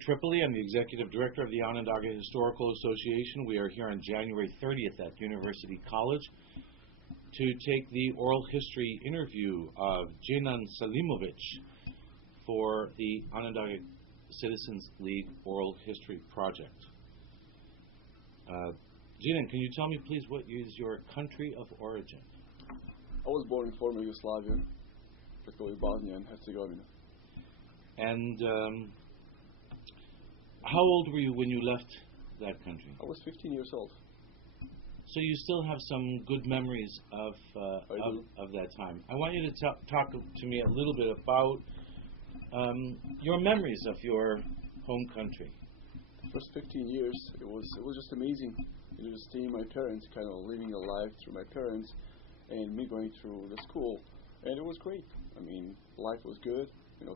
Tripoli. I'm the Executive Director of the Onondaga Historical Association. We are here on January 30th at University College to take the oral history interview of Dzenan Selimovic for the Onondaga Citizens League Oral History Project. Dzenan, can you tell me, please, what is your country of origin? I was born in former Yugoslavia, particularly Bosnia and Herzegovina. And how old were you when you left that country? I was 15 years old. So you still have some good memories of that time. I want you to talk to me a little bit about your memories of your home country. The first 15 years, it was just amazing. Just seeing my parents, kind of living a life through my parents, and me going through the school, and it was great. I mean, life was good.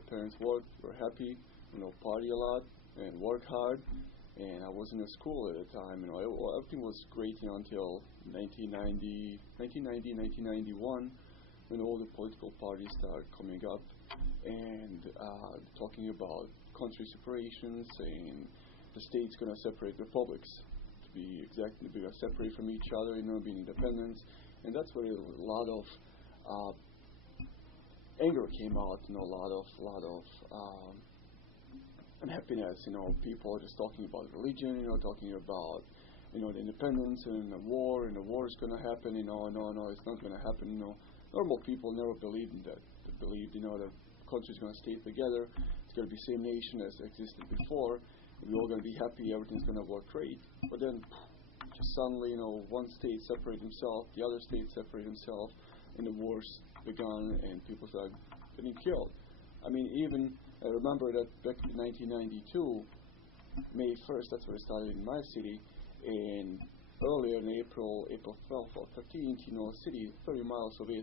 Parents worked, were happy. Party a lot and work hard. And I was in a school at the time. Everything was great until 1991, when all the political parties started coming up and talking about country separations, and the state's going to separate republics. To be exact, they're going to separate from each other, being independent. And that's where a lot of anger came out, a lot of unhappiness. People just talking about religion, talking about the independence and the war is going to happen. No, it's not going to happen. Normal people never believed in that. They believed the country's going to stay together. It's going to be the same nation as existed before. We're all going to be happy. Everything's going to work great. But then, just suddenly, one state separate himself, the other state separate himself, and the wars began, and people started getting killed. I remember that back in 1992, May 1st, that's where it started in my city, and earlier in April 12th or 13th, a city 40 miles away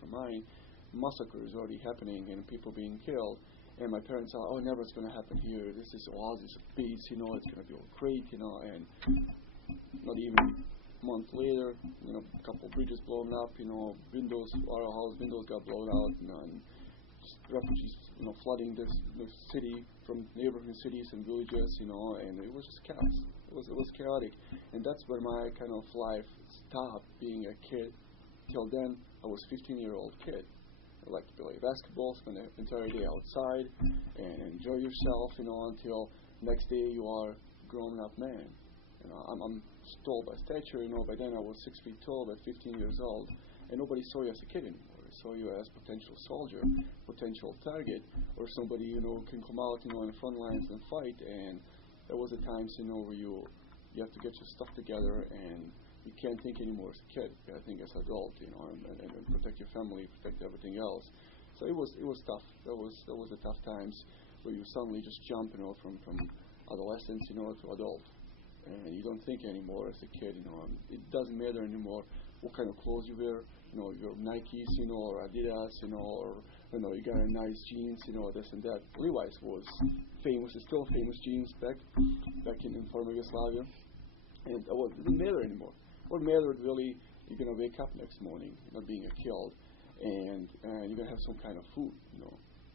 from mine, massacre is already happening and people being killed. And my parents thought, oh, never it's going to happen here. This is oasis of peace, it's going to be all great, and not even a month later, a couple of bridges blown up, windows, our house windows got blown out, and refugees, flooding the city from neighboring cities and villages, and it was just chaos. It was chaotic, and that's where my kind of life stopped being a kid. Till then, I was a 15-year-old kid. I like to play basketball, spend the entire day outside, and enjoy yourself, until next day you are a grown-up man. I'm tall by stature, by then I was 6 feet tall at 15 years old, and nobody saw you as a kid anymore. They saw you as potential soldier, potential target, or somebody, can come out, in the front lines and fight. And there was a times, where you have to get your stuff together, and you can't think anymore as a kid. You gotta think as an adult, and protect your family, protect everything else. So it was tough. That was the tough times where you suddenly just jump, from adolescence, to adult. And you don't think anymore as a kid, it doesn't matter anymore what kind of clothes you wear, your Nikes, or Adidas, or, you got a nice jeans, this and that. Levi's was famous, it's still famous jeans back in former Yugoslavia. And it didn't matter anymore. What mattered really, you're going to wake up next morning, not being killed, and you're going to have some kind of food,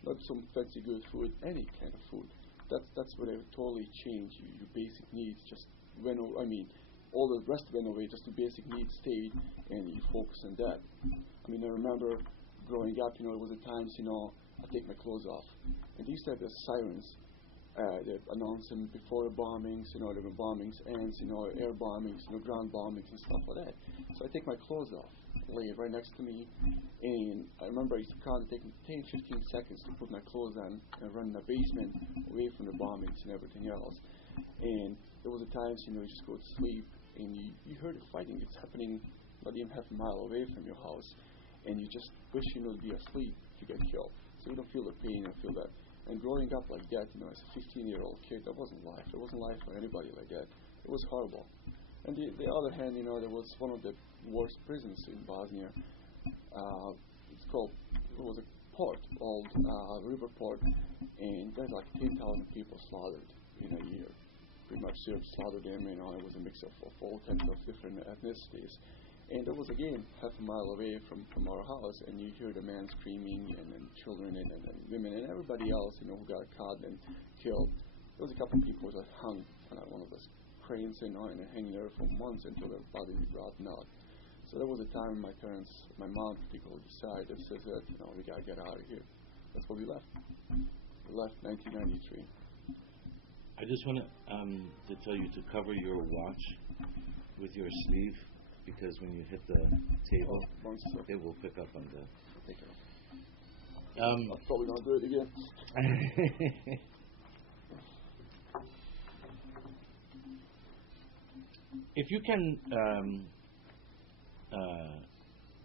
not some fancy good food, any kind of food. That's where it totally changed. Your basic needs just went away. All the rest went away, just the basic needs stayed, and you focus on that. I remember growing up, it was at times, I take my clothes off, and they used to have the sirens. They announce them before the bombings, the bombings ends, air bombings, ground bombings and stuff like that. So I take my clothes off, lay it right next to me, and I remember I used to count, it take me 10-15 seconds to put my clothes on and run in the basement away from the bombings and everything else. And there was a times, you just go to sleep, and you heard the fighting. It's happening not even half a mile away from your house, and you just wish to be asleep to get killed. So you don't feel the pain, you don't feel that. And growing up like that, as a 15-year-old kid, that wasn't life. It wasn't life for anybody like that. It was horrible. And the other hand, there was one of the worst prisons in Bosnia. It was a port, old river port, and there's like 10,000 people slaughtered in a year. Pretty much Serbs slaughtered them, it was a mix of all types of different ethnicities. And that was, again, half a mile away from our house, and you hear the man screaming, and children, and women, and everybody else, who got caught and killed there was a couple of people that hung on one of those cranes, and hanging there for months until their body brought out. So there was a time my parents, my mom particularly, decided, said that, we gotta get out of here. That's why we left. We left 1993. I just want to tell you to cover your watch with your sleeve, because when you hit the table, it will pick up on the. Take care. I'm probably gonna do it again. If you can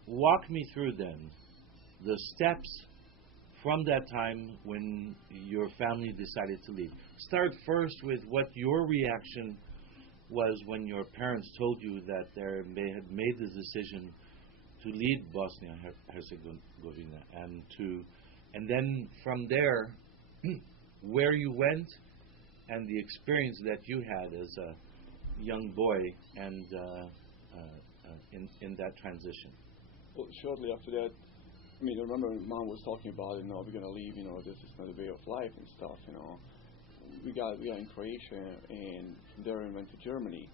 walk me through then the steps from that time when your family decided to leave. Start first with what your reaction was when your parents told you that they had made the decision to leave Bosnia Herzegovina, and then from there where you went and the experience that you had as a young boy and in that transition. Well, shortly after that, I remember Mom was talking about, we're going to leave, this is not a way of life and stuff, We got in Croatia, and from there we went to Germany,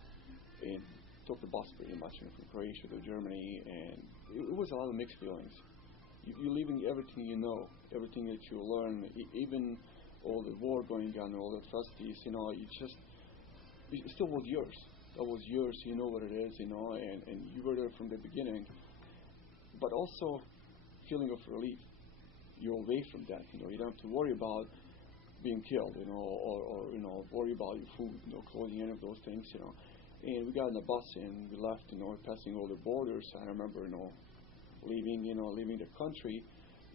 and took the bus pretty much from Croatia to Germany, and it was a lot of mixed feelings. You're leaving everything you know, everything that you learn, even all the war going on, all the atrocities, it still was yours. That was yours, you know what it is, and you were there from the beginning. But also, feeling of relief. You're away from that, you don't have to worry about being killed, or worry about your food, clothing, any of those things, And we got in the bus and we left, passing all the borders. I remember, leaving the country.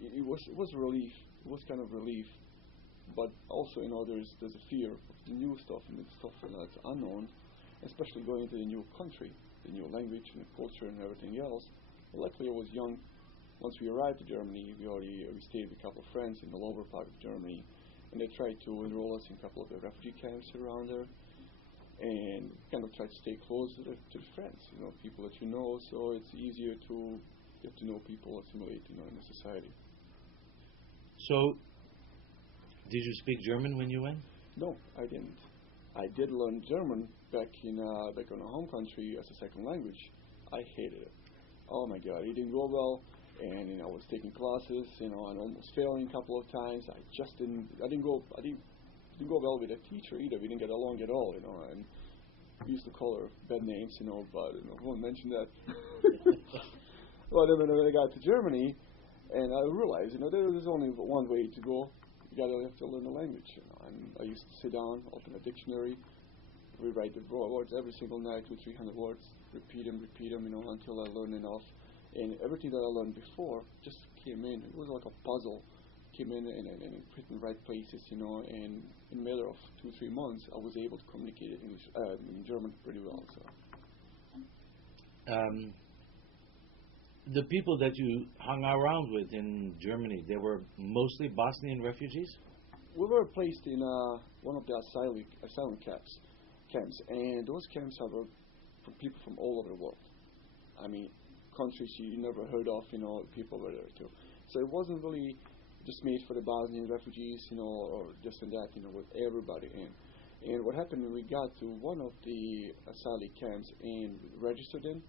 It was relief. It was kind of relief. But also, there's a fear of the new stuff and the stuff that's unknown, especially going into the new country, the new language and the culture and everything else. But luckily, I was young. Once we arrived in Germany, we stayed with a couple of friends in the lower part of Germany, and they tried to enroll us in a couple of the refugee camps around there, and kind of tried to stay close to the friends, people that you know, so it's easier to get to know people, assimilate, in the society. So, did you speak German when you went? No, I didn't. I did learn German back in the home country as a second language. I hated it. Oh my God, it didn't go well, and I was taking classes, and almost failing a couple of times. I didn't go well with the teacher either. We didn't get along at all, and we used to call her bad names, but I won't mention that. Well, then when I got to Germany, and I realized, there's only one way to go. You have to learn the language, And I used to sit down, open a dictionary, rewrite the words every single night, 200-300 words, repeat them, until I learned enough. And everything that I learned before just came in. It was like a puzzle. Came in and put in the right places, And in a matter of 2-3 months, I was able to communicate in German pretty well. So. The people that you hung around with in Germany, they were mostly Bosnian refugees? We were placed in one of the asylum camps, and those camps were for people from all over the world. Countries you never heard of, people were there too. So it wasn't really just made for the Bosnian refugees, or just in that, with everybody in. And what happened when we got to one of the asylum camps and registered in,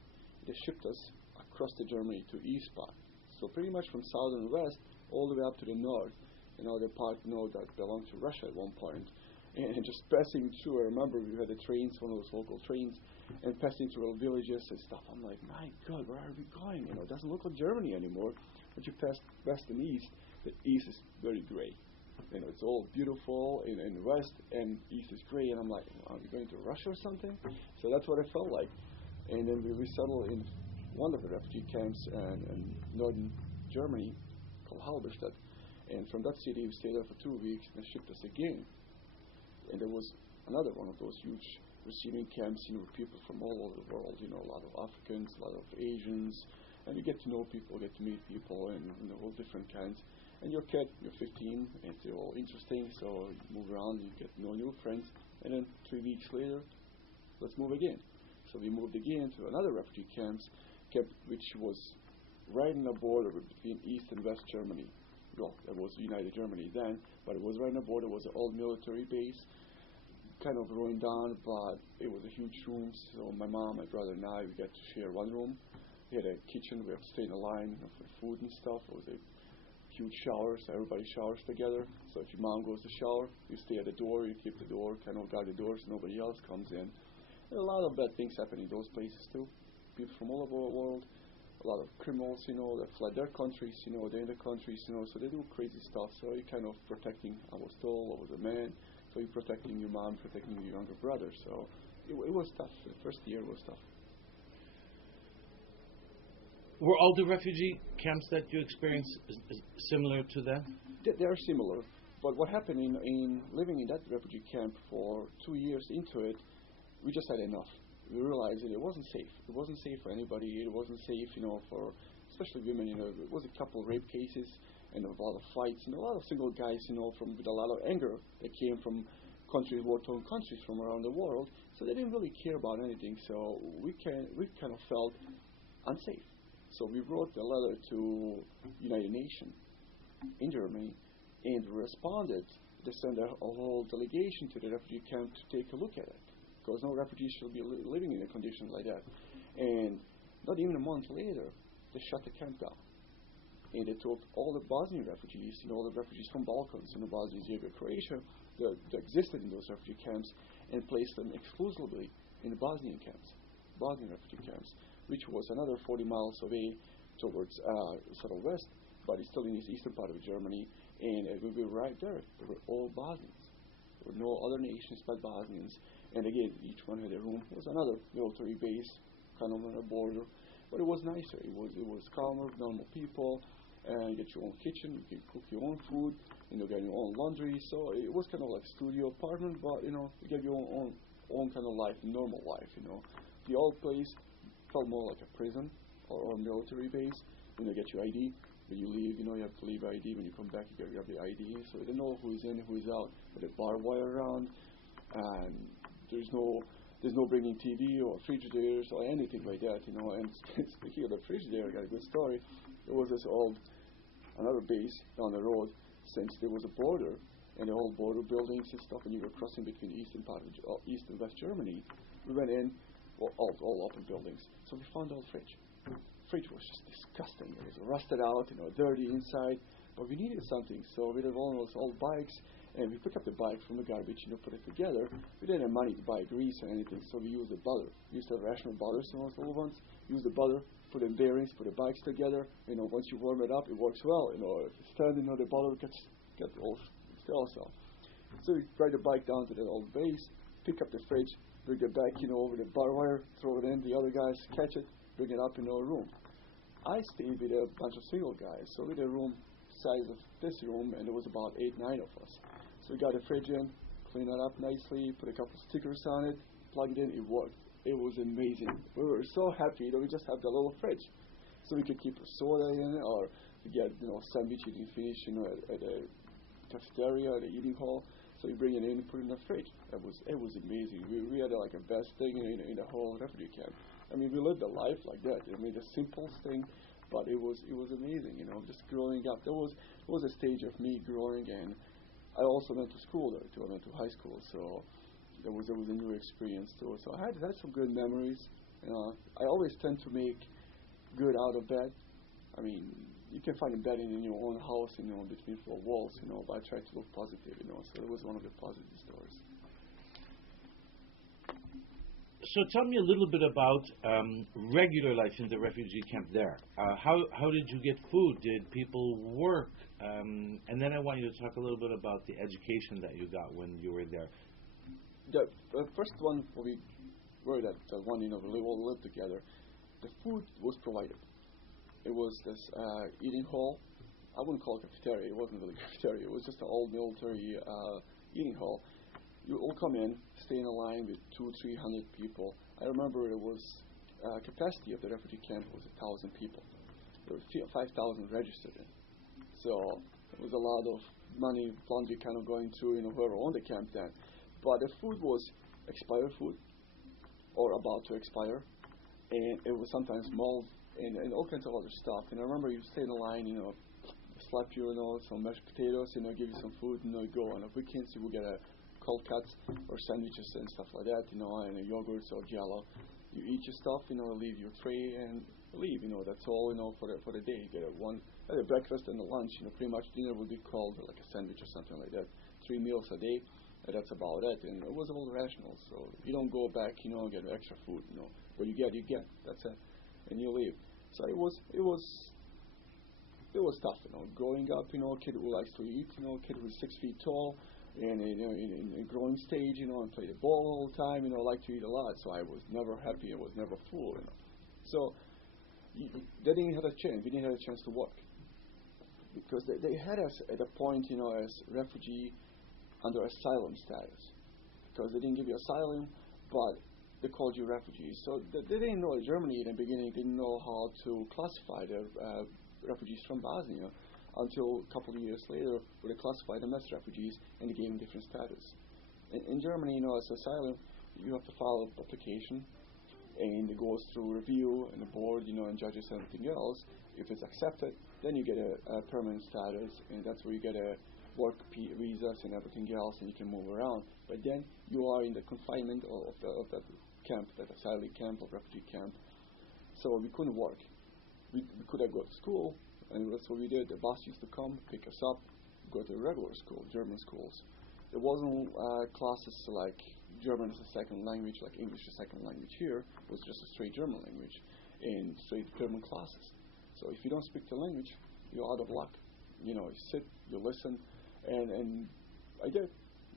they shipped us across to Germany to East part. So pretty much from south and west all the way up to the north, the part that belonged to Russia at one point. And just passing through, I remember we had the trains, one of those local trains, and passing through little villages and stuff. I'm like, my God, where are we going? It doesn't look like Germany anymore. But you pass west and east, the east is very gray. It's all beautiful in the west, and east is gray. And I'm like, are we going to Russia or something? So that's what it felt like. And then we settled in one of the refugee camps in northern Germany called Halberstadt. And from that city, we stayed there for 2 weeks, and they shipped us again. And there was another one of those huge receiving camps, with people from all over the world, a lot of Africans, a lot of Asians, and you get to know people, get to meet people, and all different kinds. And you're a kid, you're 15, and they're all interesting, so you move around, you get to know new friends, and then 3 weeks later, let's move again. So we moved again to another refugee camp, which was right on the border between East and West Germany. Well, it was United Germany then, but it was right on the border. It was an old military base, kind of ruined down, but it was a huge room. So my mom, my brother, and I, we got to share one room. We had a kitchen. We had to stay in a line, for food and stuff. It was a huge shower, so everybody showers together. So if your mom goes to shower, you stay at the door. You keep the door, kind of guard the door, so nobody else comes in. And a lot of bad things happen in those places too. People from all over the world. A lot of criminals, that fled their countries, they're in the countries, so they do crazy stuff. So you're kind of protecting, I was told, I was a man, so you're protecting your mom, protecting your younger brother. So it was tough. The first year was tough. Were all the refugee camps that you experienced similar to that? They are similar, but what happened in living in that refugee camp for 2 years into it, we just had enough. We realized that it wasn't safe. It wasn't safe for anybody. It wasn't safe, for especially women. There was a couple of rape cases and a lot of fights and a lot of single guys, with a lot of anger that came from countries, war-torn countries from around the world. So they didn't really care about anything. So we kind of felt unsafe. So we wrote a letter to United Nations in Germany and responded. They sent a whole delegation to the refugee camp to take a look at it, because no refugees should be living in a condition like that. And not even a month later, they shut the camp down. And they took all the Bosnian refugees, all the refugees from Balkans, Bosnia, Serbia, Croatia, that existed in those refugee camps, and placed them exclusively in the Bosnian camps, Bosnian refugee camps, which was another 40 miles away towards sort of west, but it's still in the eastern part of Germany. And we were right there. They were all Bosnians. There were no other nations but Bosnians. And again, each one had a room. It was another military base, kind of on a border, but it was nicer. It was calmer, normal people. You get your own kitchen, you can cook your own food, get your own laundry. So it was kind of like studio apartment, but you get your own kind of life, normal life. The old place felt more like a prison or a military base. Get your ID. When you leave, you have to leave ID. When you come back, you got the ID. So they know who's in, who's out. With a barbed wire around, and there's no bringing TV or refrigerators or anything like that. And speaking of the refrigerator, I got a good story. There was this another base down the road, since there was a border and the whole border buildings and stuff, and you were crossing between East and West Germany. We went in, all open buildings. So we found the old fridge. Fridge was just disgusting. It was rusted out, dirty inside. But we needed something, so we did one of those old bikes, and we picked up the bike from the garbage, put it together. We didn't have money to buy grease or anything, so we used the butter. We used the rational butter, some of those old ones. Use the butter, put in bearings, put the bikes together. Once you warm it up, it works well. If it's standing, the butter gets all stale. So we ride the bike down to the old base, pick up the fridge, bring it back, over the bar wire, throw it in. The other guys catch it, bring it up in our room. I stayed with a bunch of single guys, so we had a room size of this room, and there was about 8, 9 of us. So we got the fridge in, cleaned it up nicely, put a couple stickers on it, plugged it in, it worked. It was amazing. We were so happy that we just have the little fridge. So we could keep a soda in it, or to get, sandwich you didn't finish, at a cafeteria, at the eating hall. So you bring it in and put it in the fridge. It was amazing. We had like a best thing in the whole refugee camp. I mean, we lived a life like that. I mean, the simplest thing, but it was amazing, just growing up. There was a stage of me growing, and I also went to school there too. I went to high school, so there was a new experience too. So I had some good memories. I always tend to make good out of bad. I mean, you can find bad in your own house, between 4 walls, but I try to look positive, So it was one of the positive stories. So tell me a little bit about regular life in the refugee camp there. How did you get food? Did people work? And then I want you to talk a little bit about the education that you got when you were there. The first one we were the one, we all lived together. The food was provided. It was this eating hall. I wouldn't call it cafeteria. It wasn't really a cafeteria. It was just an old military eating hall. You all come in, stay in a line with 200-300 people. I remember it was capacity of the refugee camp was 1,000 people. There were 5,000 registered in. So it was a lot of money, laundry kind of going through, whoever owned the camp then. But the food was expired food or about to expire, and it was sometimes mold and all kinds of other stuff. And I remember you stay in a line, slap you, some mashed potatoes, give you some food, go. On the weekends you would get a cold cuts or sandwiches and stuff like that, and yogurts or jello. You eat your stuff, leave your tray and leave. That's all, for the day. You get a breakfast and a lunch. Pretty much dinner would be called like a sandwich or something like that. 3 meals a day. And that's about it. And it was all rational. So you don't go back, get extra food. What you get. That's it. And you leave. So it was tough, growing up, a kid who likes to eat, a kid who's 6 feet tall, and in a growing stage, and play the ball all the time, like to eat a lot. So I was never happy. I was never full, So they didn't have a chance. We didn't have a chance to work because they had us at a point, as refugee under asylum status, because they didn't give you asylum, but they called you refugees. So they didn't know. Germany in the beginning didn't know how to classify the refugees from Bosnia until a couple of years later, where they classified them as refugees and they gave them different status. In Germany, as asylum, you have to file an application, and it goes through review and the board, and judges and everything else. If it's accepted, then you get a permanent status, and that's where you get a work visas and everything else, and you can move around. But then you are in the confinement of that camp, that asylum camp or refugee camp. So we couldn't work. We could have gone to school, and that's what we did. The bus used to come, pick us up, go to regular school, German schools. There wasn't classes like German as a second language, like English as a second language here. It was just a straight German language and straight German classes. So if you don't speak the language, you're out of luck. You sit, you listen, and I did.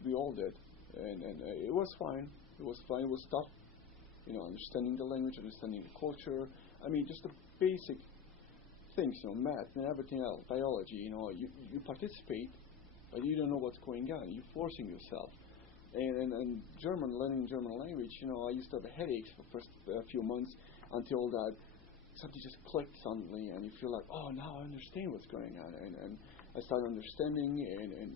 We all did, and it was fine. It was fine. It was tough. Understanding the language, understanding the culture. I mean, just the basic things, math and everything else, biology. You participate, but you don't know what's going on. You're forcing yourself. And learning German language, I used to have headaches for the first few months until that something just clicked suddenly, and you feel like, oh, now I understand what's going on, and I started understanding and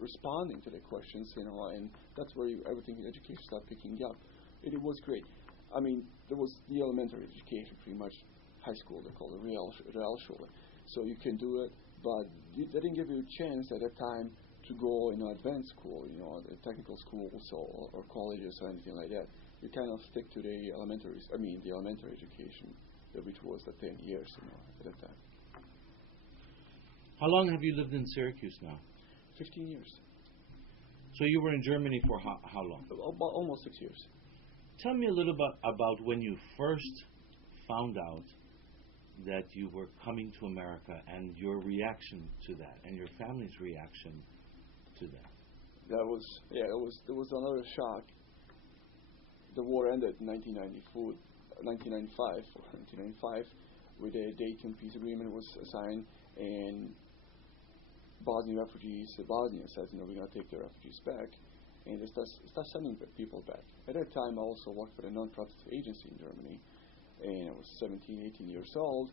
responding to the questions, and that's where everything in education started picking up. It was great. I mean, there was the elementary education, pretty much high school, they call it Realschule. So you can do it, but they didn't give you a chance at that time to go in advanced school, the technical schools or colleges or anything like that. You kind of stick to the elementary education, which was the 10 years, at that time. How long have you lived in Syracuse now? 15 years. So you were in Germany for how long? About almost 6 years. Tell me a little bit about when you first found out that you were coming to America and your reaction to that and your family's reaction to that. There was another shock. The war ended in 1995, with the Dayton Peace Agreement was signed, and Bosnia says, we're going to take the refugees back, and they start sending people back. At that time, I also worked for a non-profit agency in Germany, and I was 17, 18 years old,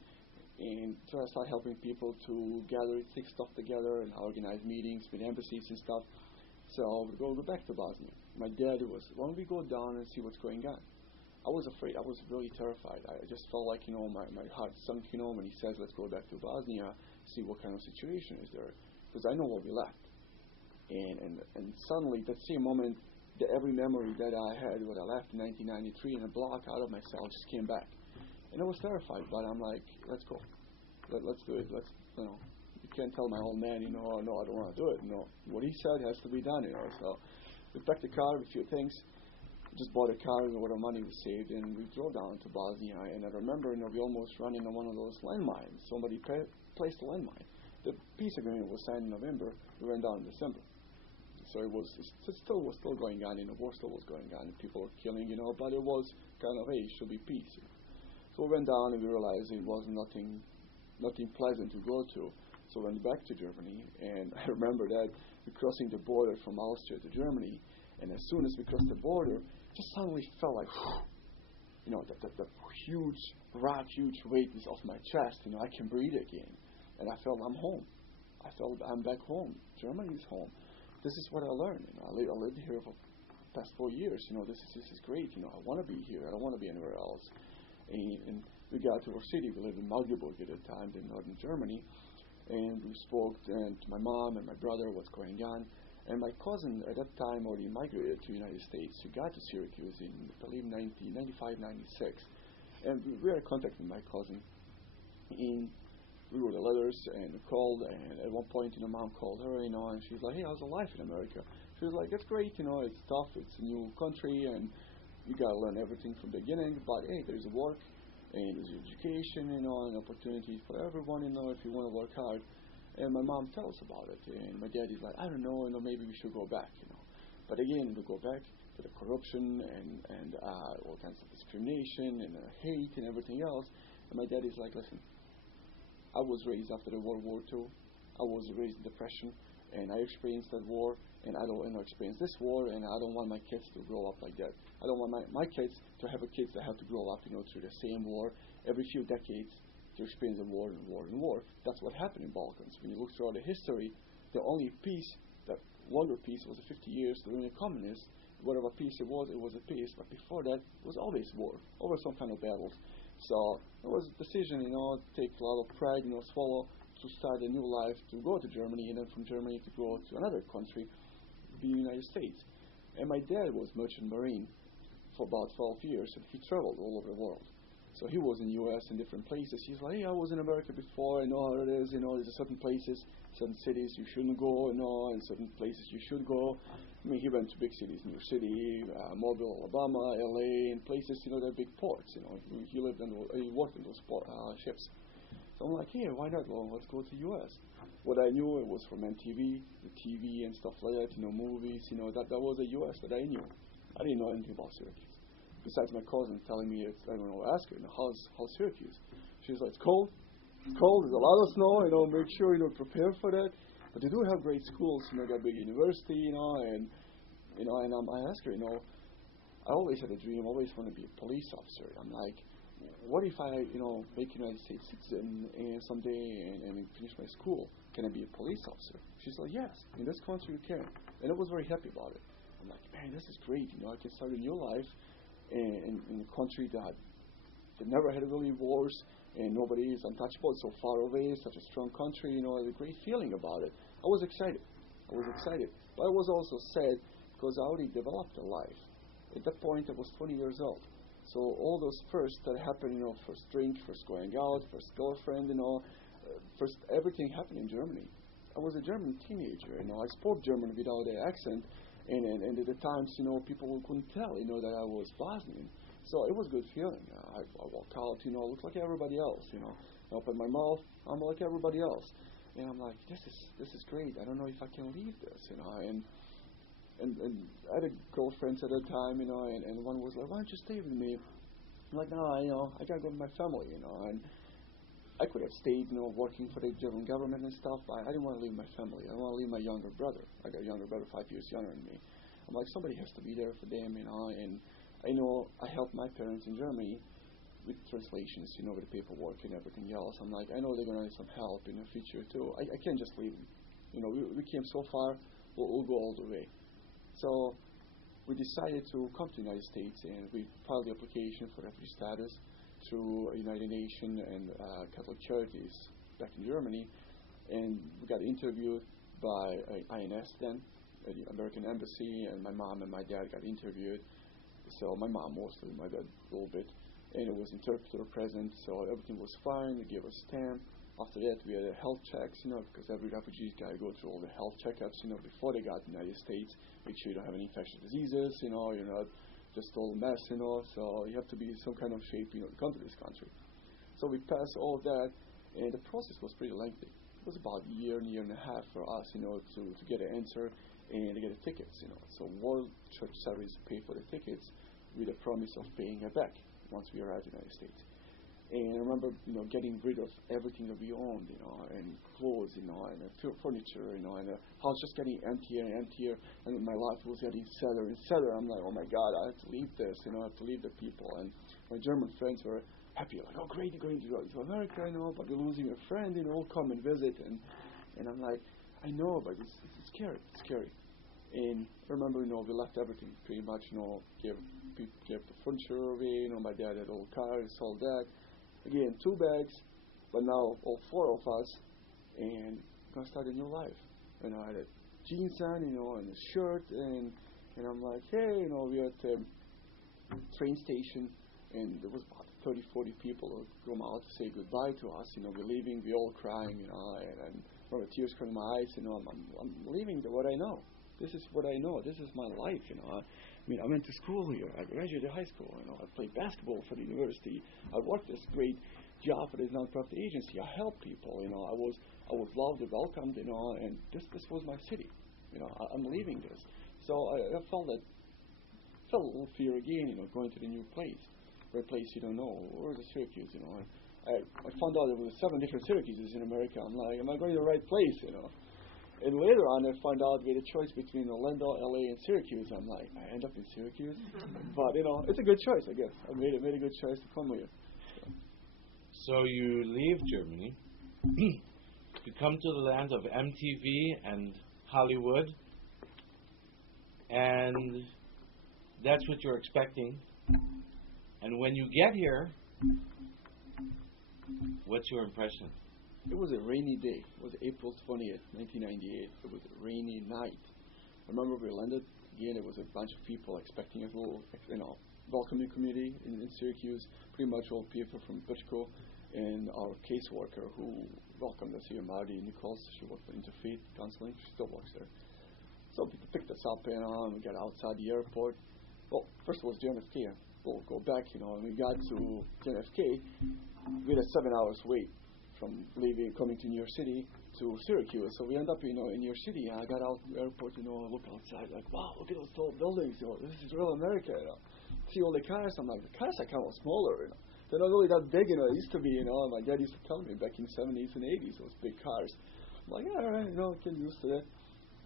and so I started helping people to take stuff together and organize meetings with embassies and stuff. So we go back to Bosnia. My dad was, why don't we go down and see what's going on? I was afraid. I was really terrified. I just felt like, my heart sunk, when he says, let's go back to Bosnia, see what kind of situation is there. Because I know where we left. And suddenly, that same moment, every memory that I had when I left in 1993 in a block out of myself just came back. And I was terrified, but I'm like, let's go. Let's do it. You can't tell my old man, oh, no, I don't want to do it. No, what he said has to be done, So we packed the car with a few things. Just bought a car with our money we saved, and we drove down to Bosnia. And I remember, we almost ran into one of those landmines. Somebody placed a landmine. The peace agreement was signed in November. We went down in December. So it was still going on, the war still was going on, and people were killing, but it was kind of, hey, it should be peace. So we went down and we realized it was nothing pleasant to go to. So we went back to Germany, and I remember that we're crossing the border from Austria to Germany, and as soon as we crossed the border, it just suddenly felt like, the huge weight is off my chest, I can breathe again. And I felt I'm home. I felt I'm back home. Germany is home. This is what I learned. I lived here for the past 4 years. This is great. I want to be here. I don't want to be anywhere else. And we got to our city. We lived in Magdeburg at the time, in northern Germany. And we spoke to my mom and my brother what's going on. And my cousin at that time already migrated to the United States. He got to Syracuse in, I believe, 1995, 96. And we had contact with my cousin. And we wrote the letters and called. And at one point, mom called her, and she was like, "Hey, how's the life in America?" She was like, "It's great, it's tough. It's a new country, and you got to learn everything from the beginning. But hey, there's work, and there's education, and opportunities for everyone, if you want to work hard." And my mom tells us about it, and my dad is like, "I don't know, maybe we should go back. But again, we go back to the corruption and all kinds of discrimination and hate and everything else. And my dad is like, "Listen, I was raised after the World War II. I was raised in depression, and I experienced that war, and I don't want to experience this war, and I don't want my kids to grow up like that. I don't want my kids to have kids that have to grow up, through the same war every few decades to experience a war and war and war." That's what happened in Balkans. When you look throughout the history, the only peace, that wonder peace, was the 50 years during the communists. Whatever peace it was a peace. But before that, it was always war, over some kind of battles. So it was a decision, to take a lot of pride, swallow, to start a new life, to go to Germany, and then from Germany to go to another country, the United States. And my dad was merchant marine for about 12 years, and he traveled all over the world. So he was in the U.S. in different places. He's like, "Hey, I was in America before. I know how it is. There's certain places, certain cities you shouldn't go, and certain places you should go." I mean, he went to big cities, New York City, Mobile, Alabama, L.A., and places, they're big ports. He lived he worked in those ships. So I'm like, "Hey, why not? Well, let's go to the U.S." What I knew, it was from MTV, the TV and stuff like that, movies, that was the U.S. that I knew. I didn't know anything about Syracuse. Besides my cousin telling me, I don't know, ask her, how's Syracuse? She's like, "It's cold. It's cold. There's a lot of snow. Make sure prepare for that." But they do have great schools. Got big university. And I asked her, I always had a dream. I always want to be a police officer. I'm like, what if I, make United States citizen and someday and finish my school? Can I be a police officer? She's like, "Yes. In this country you can." And I was very happy about it. I'm like, man, this is great. I can start a new life in a country that never had really wars, and nobody is untouchable. It's so far away, such a strong country. I had a great feeling about it. I was excited. But I was also sad because I already developed a life. At that point, I was 20 years old. So all those first that happened, first drink, first going out, first girlfriend, first everything happened in Germany. I was a German teenager. I spoke German without an accent. And at the times, people couldn't tell, that I was Bosnian. So it was a good feeling. I walked out, looked like everybody else, I opened my mouth, I'm like everybody else. And I'm like, this is great. I don't know if I can leave this, And I had girlfriends at that time, and one was like, "Why don't you stay with me?" I'm like, "No, I gotta go with my family, And I could have stayed, working for the German government and stuff, but I didn't want to leave my family. I want to leave my younger brother. I got a younger brother, 5 years younger than me. I'm like, somebody has to be there for them, And I know I helped my parents in Germany with translations, with the paperwork and everything else. I'm like, I know they're gonna need some help in the future too. I can't just leave them. We came so far, we'll go all the way. So we decided to come to the United States, and we filed the application for refugee status through United Nations and Catholic Charities back in Germany, and we got interviewed by INS then, at the American Embassy, and my mom and my dad got interviewed. So my mom mostly, my dad a little bit, and it was interpreter present, so everything was fine. They gave us a stamp. After that, we had health checks, because every refugee's got to go through all the health checkups, before they got to the United States. Make sure you don't have any infectious diseases, you're not just all a mess, so you have to be in some kind of shape, to come to this country. So we passed all of that, and the process was pretty lengthy. It was about a year and a half for us, to get an answer and to get the tickets, So World Church Service paid for the tickets with a promise of paying it back once we arrived in the United States. And I remember, getting rid of everything that we owned, and clothes, and furniture, and the house just getting emptier and emptier, and my life was getting sadder and sadder. I'm like, oh my God, I have to leave this, I have to leave the people. And my German friends were happy, like, oh great, you're going to America, but you're losing a friend, we'll come and visit. And I'm like, I know, but it's scary. And I remember, we left everything pretty much, gave the furniture away, my dad had a little car, he sold that. Again, 2 bags, but now all 4 of us, and gonna start a new life. I had jeans on, and a shirt, and I'm like, hey, we're at the train station, and there was about 30, 40 people who come out to say goodbye to us. We're leaving, we're all crying, and remember tears coming in my eyes. I'm leaving what I know. This is what I know. This is my life. I went to school here. I graduated high school. I played basketball for the university. I worked this great job for this nonprofit agency. I helped people. I was loved and welcomed. And this was my city. I'm leaving this. So I felt a little fear again. Going to the new place, a place you don't know. Where's the Syracuse? I found out there were 7 different Syracuses in America. I'm like, am I going to the right place? And later on, I found out we had a choice between Orlando, LA, and Syracuse. I'm like, I end up in Syracuse, but it's a good choice, I guess. I made a good choice to come here. So you leave Germany, you come to the land of MTV and Hollywood, and that's what you're expecting. And when you get here, what's your impression? It was a rainy day. It was April 20th, 1998. It was a rainy night. I remember we landed. Again, it was a bunch of people expecting a little, welcoming community in Syracuse. Pretty much all people from Butchko, and our caseworker who welcomed us here, Marty Nichols. She worked for Interfaith Counseling. She still works there. So people picked us up, and we got outside the airport. Well, first it was JFK. We'll go back, and we got to JFK. We had a 7 hours wait from coming to New York City to Syracuse. So we end up, in New York City. I got out to the airport, look outside, like, wow, look at those tall buildings. This is real America. See all the cars. I'm like, the cars are kind of smaller. They're not really that big. It used to be. My dad used to tell me back in the 70s and 80s, those big cars. I'm like, yeah, all right, get used to that.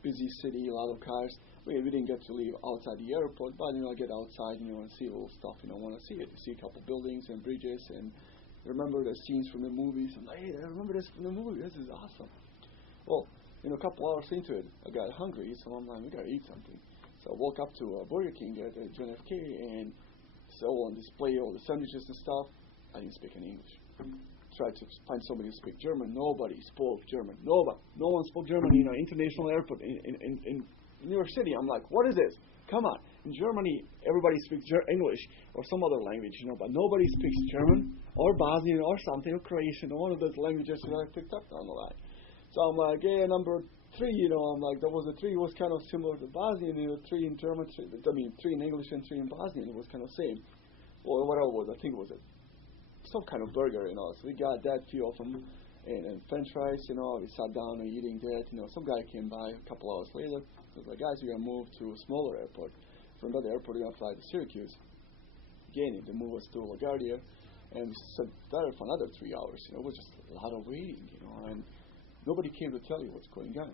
Busy city, a lot of cars. We didn't get to leave outside the airport, but get outside, and see a little stuff. I want to see it. You see a couple buildings and bridges, and remember the scenes from the movies. I'm like, hey, I remember this from the movie. This is awesome. Well, a couple hours into it, I got hungry, so I'm like, we gotta eat something. So I woke up to Burger King at JFK, and so on display all the sandwiches and stuff. I didn't speak any English. Tried to find somebody who speak German. Nobody spoke German. Nobody. No one spoke German. International airport in New York City. I'm like, what is this? Come on. In Germany, everybody speaks English or some other language, but nobody speaks German or Bosnian or something or Croatian or one of those languages that I picked up down the line. So I'm like, yeah, number 3, I'm like, there was a 3 was kind of similar to Bosnian, 3 in German, 3 in English and 3 in Bosnian. It was kind of same. Or whatever it was, I think it was some kind of burger, So we got that, few of them, and French fries, We sat down and eating that, Some guy came by a couple hours later. I was like, guys, we're gonna move to a smaller airport. From another airport, we're gonna fly to Syracuse. Again, they move us to LaGuardia, and we sat there for another 3 hours. It was just a lot of waiting, and nobody came to tell you what's going on.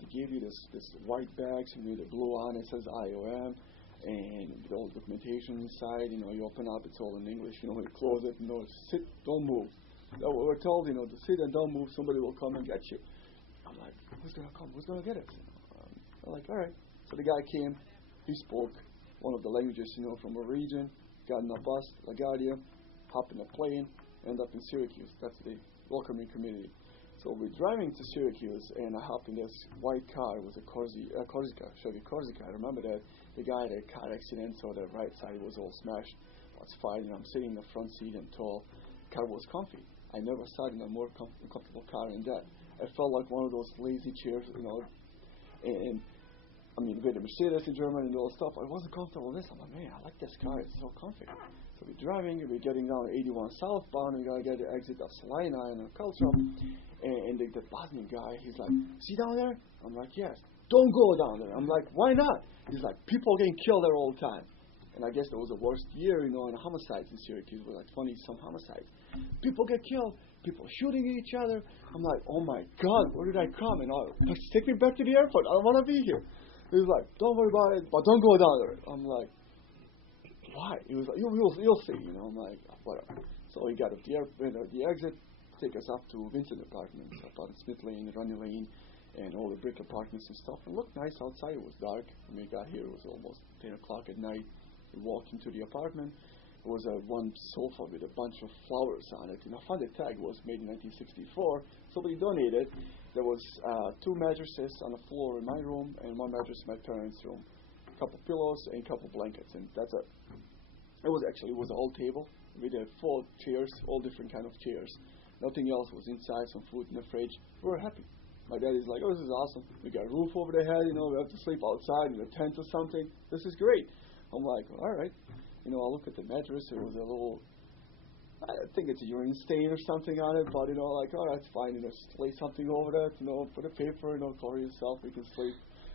They gave you this white bags, with the blue on it says IOM. And the old documentation inside, you open up, it's all in English, you close it, sit, don't move. So we're told, to sit and don't move, somebody will come and get you. I'm like, who's going to come? Who's going to get us? I'm like, all right. So the guy came, he spoke one of the languages, from a region, got in a bus, LaGuardia, hopped in a plane, end up in Syracuse. That's the welcoming community. So we're driving to Syracuse, and I hopped in this white car. It was a Corsica, Chevy Corsica. I remember that the guy had a car accident, so the right side was all smashed. It's fine, I'm sitting in the front seat and tall. The car was comfy. I never sat in a more comfortable car than that. I felt like one of those lazy chairs, and we had a Mercedes in Germany and all that stuff. I wasn't comfortable with this. I'm like, man, I like this car. It's so comfy. So we're driving, we're getting down 81 southbound. We gotta get the exit of Salina and Culture. And the Bosnian guy, he's like, see down there? I'm like, yes. Don't go down there. I'm like, why not? He's like, people getting killed there all the time. And I guess that was the worst year, in homicides in Syracuse. It was like 20-some homicides. People get killed. People shooting at each other. I'm like, oh my God, where did I come? And take me back to the airport. I don't want to be here. He's like, don't worry about it, but don't go down there. I'm like, why? He was like, you'll see. I'm like, whatever. So he got up the exit, take us up to Vincent Apartments, up on Smith Lane, Runny Lane, and all the brick apartments and stuff. It looked nice outside. It was dark. When we got here, it was almost 10 o'clock at night. We walked into the apartment. It was a one sofa with a bunch of flowers on it. And I found the tag was made in 1964. Somebody donated. There was two mattresses on the floor in my room and one mattress in my parents' room. A couple pillows and a couple blankets, and that's it. It was a whole table with 4 chairs, all different kind of chairs. Nothing else was inside. Some food in the fridge. We were happy. My dad is like, "Oh, this is awesome. We got a roof over the head. We have to sleep outside in a tent or something. This is great." I'm like, "All right." I look at the mattress. It was a little, I think it's a urine stain or something on it, but like, oh, that's fine. Just lay something over that. Put a paper. Cover yourself. We can sleep.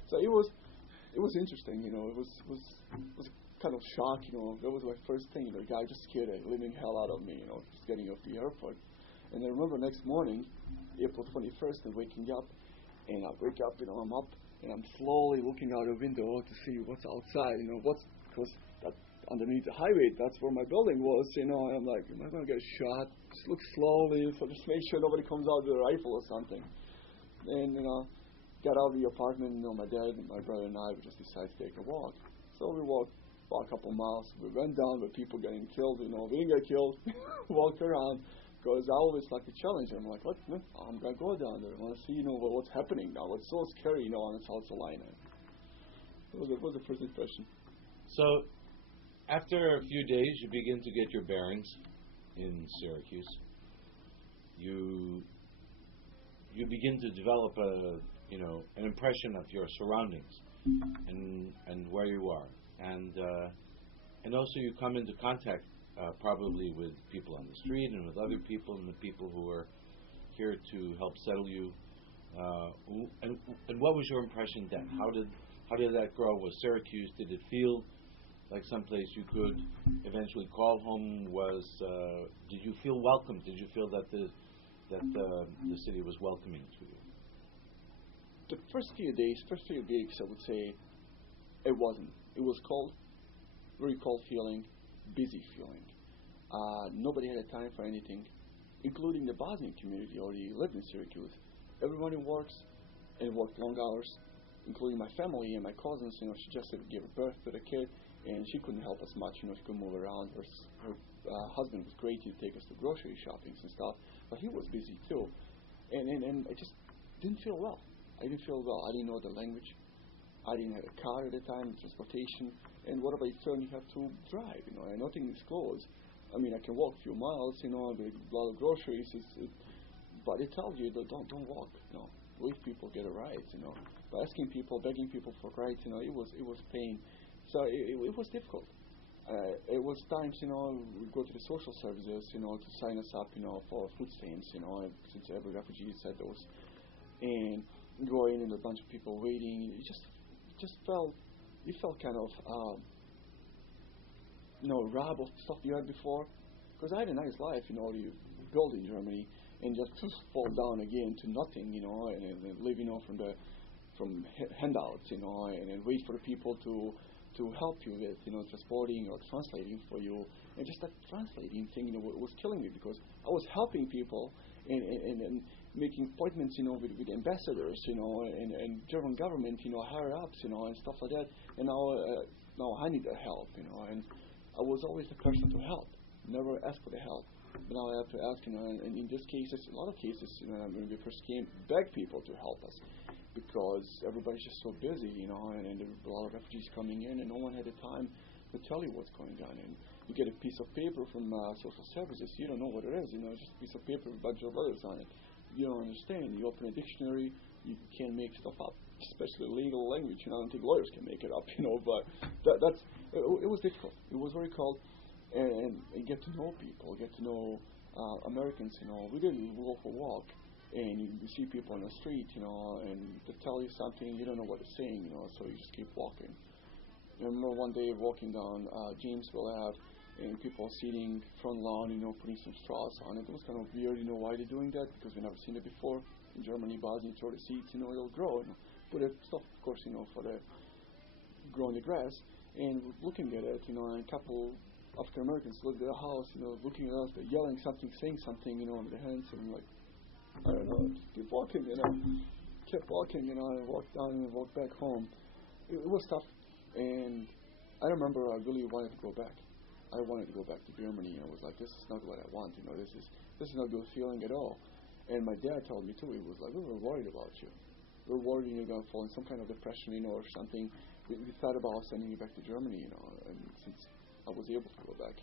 So it was interesting. It was kind of shock. That was my first thing. The guy just scared the living hell out of me. Just getting off the airport. And I remember next morning, April 21st, and waking up, and I wake up. I'm up, and I'm slowly looking out the window to see what's outside. Because underneath the highway, that's where my building was, and I'm like, am I going to get shot? Just look slowly, so just make sure nobody comes out with a rifle or something. And, got out of the apartment, my dad and my brother and I, we just decided to take a walk. So we walked about a couple miles. We went down with people getting killed, we didn't get killed. Walked around, because I always like to challenge them. I'm like, what? No, I'm going to go down there. I want to see, what's happening now. It's so scary, on the South Carolina. It was the first impression. So, after a few days, you begin to get your bearings in Syracuse. You begin to develop an impression of your surroundings and where you are, and also you come into contact probably with people on the street and with other people and the people who are here to help settle you. And what was your impression then? How did that grow? Was Syracuse? Did it feel like someplace you could eventually call home? Did you feel welcome? Did you feel that the city was welcoming to you? The first few weeks, I would say it wasn't. It was cold, very cold feeling, busy feeling. Nobody had time for anything, including the Bosnian community already lived in Syracuse. Everybody works and worked long hours, including my family and my cousins. She just gave birth to the kid. And she couldn't help us much, she couldn't move around. Her husband was great, he'd take us to grocery shoppings and stuff, but he was busy too. And I just didn't feel well. I didn't know the language. I didn't have a car at the time, transportation. And what about you have to drive, and nothing is close. I mean, I can walk a few miles, with a lot of groceries, but they tell you that don't walk, Leave people, get a ride, By asking people, begging people for rides, it was pain. So it was difficult. It was times, we go to the social services, to sign us up, for food stamps, since every refugee said those, and go in and a bunch of people waiting. You felt kind of, robbed of stuff you had before. Because I had a nice life, you build in Germany, and just fall down again to nothing, and live, from handouts, and wait for the people to help you with, transporting or translating for you. And just that translating thing, was killing me, because I was helping people and making appointments, with ambassadors, and German government, higher ups, and stuff like that. And now I need their help, and I was always the person to help, never ask for the help. But now I have to ask, and in this cases, a lot of cases, when we first came, beg people to help us, because everybody's just so busy, and there were a lot of refugees coming in, and no one had the time to tell you what's going on. And you get a piece of paper from social services, you don't know what it is, it's just a piece of paper with a bunch of letters on it. You don't understand. You open a dictionary, you can't make stuff up, especially legal language. I don't think lawyers can make it up, but it was difficult. It was very cold, and get to know people, get to know Americans. We didn't go for a walk. And you see people on the street, and they tell you something, you don't know what they're saying, so you just keep walking. I remember one day walking down Jamesville Ave, and people sitting front lawn, putting some straws on it. It was kind of weird, why they're doing that, because we've never seen it before. In Germany, Bosnia, throw the seeds, it'll grow. Put it stuff, of course, for the growing the grass. And looking at it, and a couple African Americans lived at the house, looking at us, they're yelling something, saying something, with their hands, and I'm like, I don't know, just keep walking, kept walking, and walked down and walked back home. It was tough, and I remember I really wanted to go back. I wanted to go back to Germany, and I was like, this is not what I want, this is not good feeling at all. And my dad told me too, he was like, we were worried about you. We were worried you're going to fall in some kind of depression, or something. We thought about sending you back to Germany, and since I was able to go back,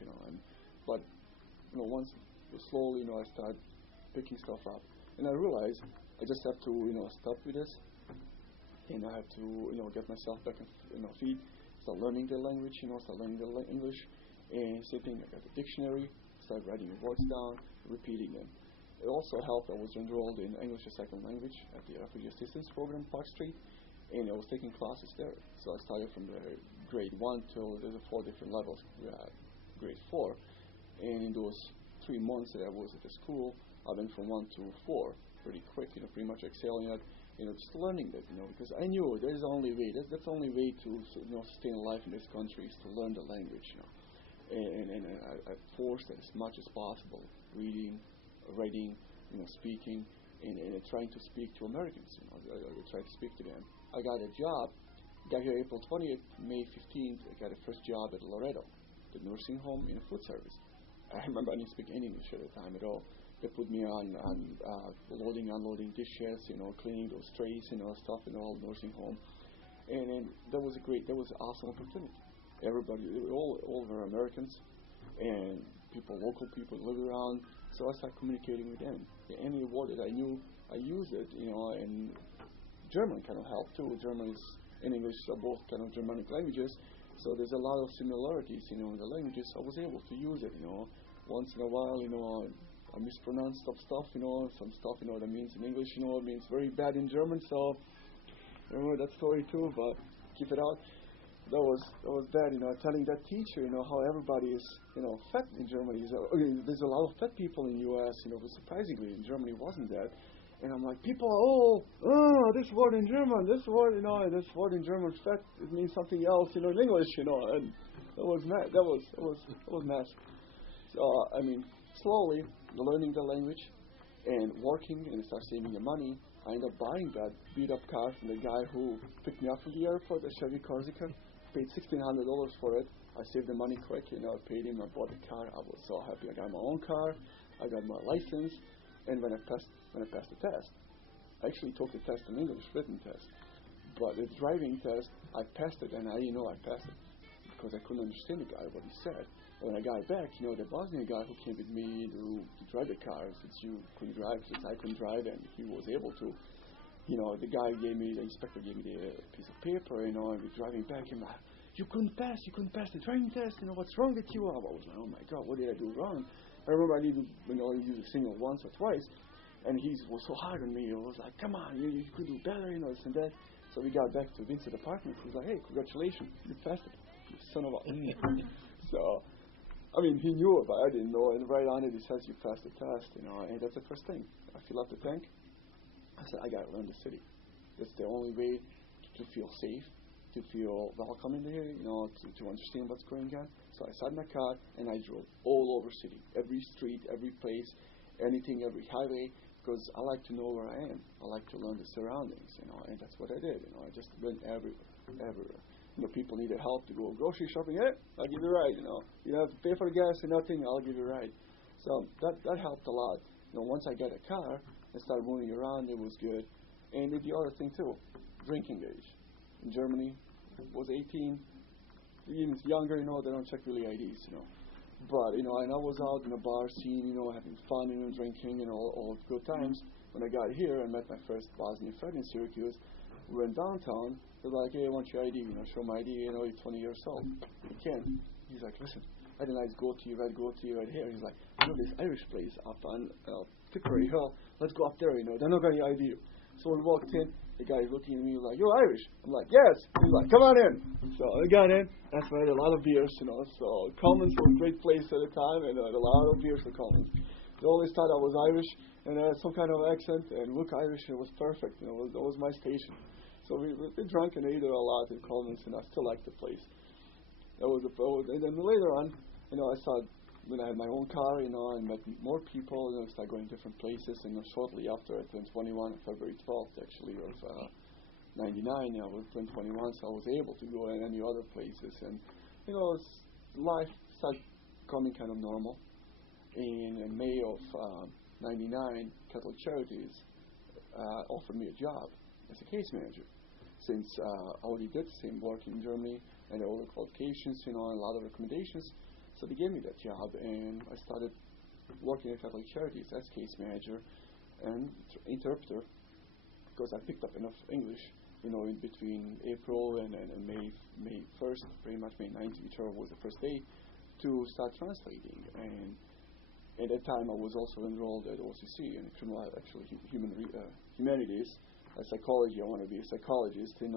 but once slowly, I started picking stuff up, and I realized I just have to, stop with this, and I have to, get myself back on feet, start learning the language, start learning the English, and same thing, I got the dictionary, start writing the words down, repeating them. It also helped. I was enrolled in English as second language at the Refugee Assistance Program, Park Street, and I was taking classes there. So I started from the grade 1 till there's 4 different levels. We had grade 4, and in those 3 months that I was at the school, I went from 1 to 4 pretty quick. Pretty much excelling at, just learning that. Because I knew there's the only way. That's the only way to stay alive in this country is to learn the language. And I forced it as much as possible, reading, writing, speaking, and trying to speak to Americans. I tried to speak to them. I got a job. Got here April 20th, May 15th. I got a first job at Loretto, the nursing home in food service. I remember I didn't speak any English at the time at all. They put me on loading, unloading dishes, cleaning those trays, stuff in all nursing home, and that was an awesome opportunity. Everybody, all were Americans, and local people live around. So I started communicating with them. Any word that I knew, I used it, and German kind of helped too. German and English are both kind of Germanic languages, so there's a lot of similarities, in the languages. I was able to use it, Once in a while, I mispronounced some stuff, that means in English, it means very bad in German, so I remember that story too, but keep it out. That was bad, telling that teacher, how everybody is, fat in Germany. There's a lot of fat people in the U.S., but surprisingly in Germany wasn't that. And I'm like, people are all, this word in German, this word in German, fat, it means something else, in English, and that was mad. That was mess. So, slowly learning the language and working and start saving the money. I ended up buying that beat-up car from the guy who picked me up from the airport, a Chevy Corsica. Paid $1,600 for it. I saved the money quick, I paid him. I bought the car. I was so happy. I got my own car. I got my license. And when I passed the test, I actually took the test in English, written test. But the driving test, I passed it, and I passed it because I couldn't understand the guy what he said. When I got back, the Bosnian guy who came with me to drive the car, since you couldn't drive, since I couldn't drive, and he was able to. The inspector gave me the piece of paper, and we're driving back, and you couldn't pass the driving test, what's wrong with you? I was like, oh my God, what did I do wrong? I remember I needed to use a signal once or twice, and he was so hard on me. I was like, come on, you could do better, this and that. So we got back to Vincent's apartment. He was like, hey, congratulations, you passed it, you son of a... So, he knew it, but I didn't know, and right on it, he says you passed the test, and that's the first thing. I fill up the tank. I said, I got to learn the city. It's the only way to feel safe, to feel welcome in there, to understand what's going on. So I sat in my car, and I drove all over city, every street, every place, anything, every highway, because I like to know where I am. I like to learn the surroundings, and that's what I did. I just went everywhere. People needed help to go grocery shopping. Hey, I'll give you a ride, You don't have to pay for the gas or nothing, I'll give you a ride. So that helped a lot. Once I got a car, I started moving around, it was good. And the other thing too, drinking age. In Germany, was 18, even younger, they don't check really IDs, But, and I was out in a bar scene, having fun, drinking, all good times. When I got here, I met my first Bosnian friend in Syracuse. We went downtown. They're like, hey, I want your ID, show my ID, you're 20 years old. You can. He's like, listen, I had a nice goatee right here. He's like, this Irish place up on Tipperary Hill. Let's go up there, they're not going to ID you. So we walked in. The guy's looking at me like, you're Irish. I'm like, yes. He's like, come on in. So I got in. That's why I had a lot of beers, So Commons was a great place at the time, and a lot of beers at Commons. They always thought I was Irish, and I had some kind of accent, and look Irish, and it was perfect. That was my station. So we drank and ate a lot in Commons, and I still liked the place. And then later on, I started, when I had my own car, I met more people, started going different places, and shortly after I turned 21, February 12th, actually, of 99, I was turned 21, so I was able to go in any other places, and, life started becoming kind of normal. In May of '99, Catholic Charities offered me a job as a case manager. Since I already did the same work in Germany and all the qualifications, and a lot of recommendations, so they gave me that job, and I started working at Catholic Charities as case manager and interpreter, because I picked up enough English, in between April and May 1st, pretty much May 9th, whichever was the first day, to start translating. And at that time, I was also enrolled at OCC in humanities, psychology. I want to be a psychologist, and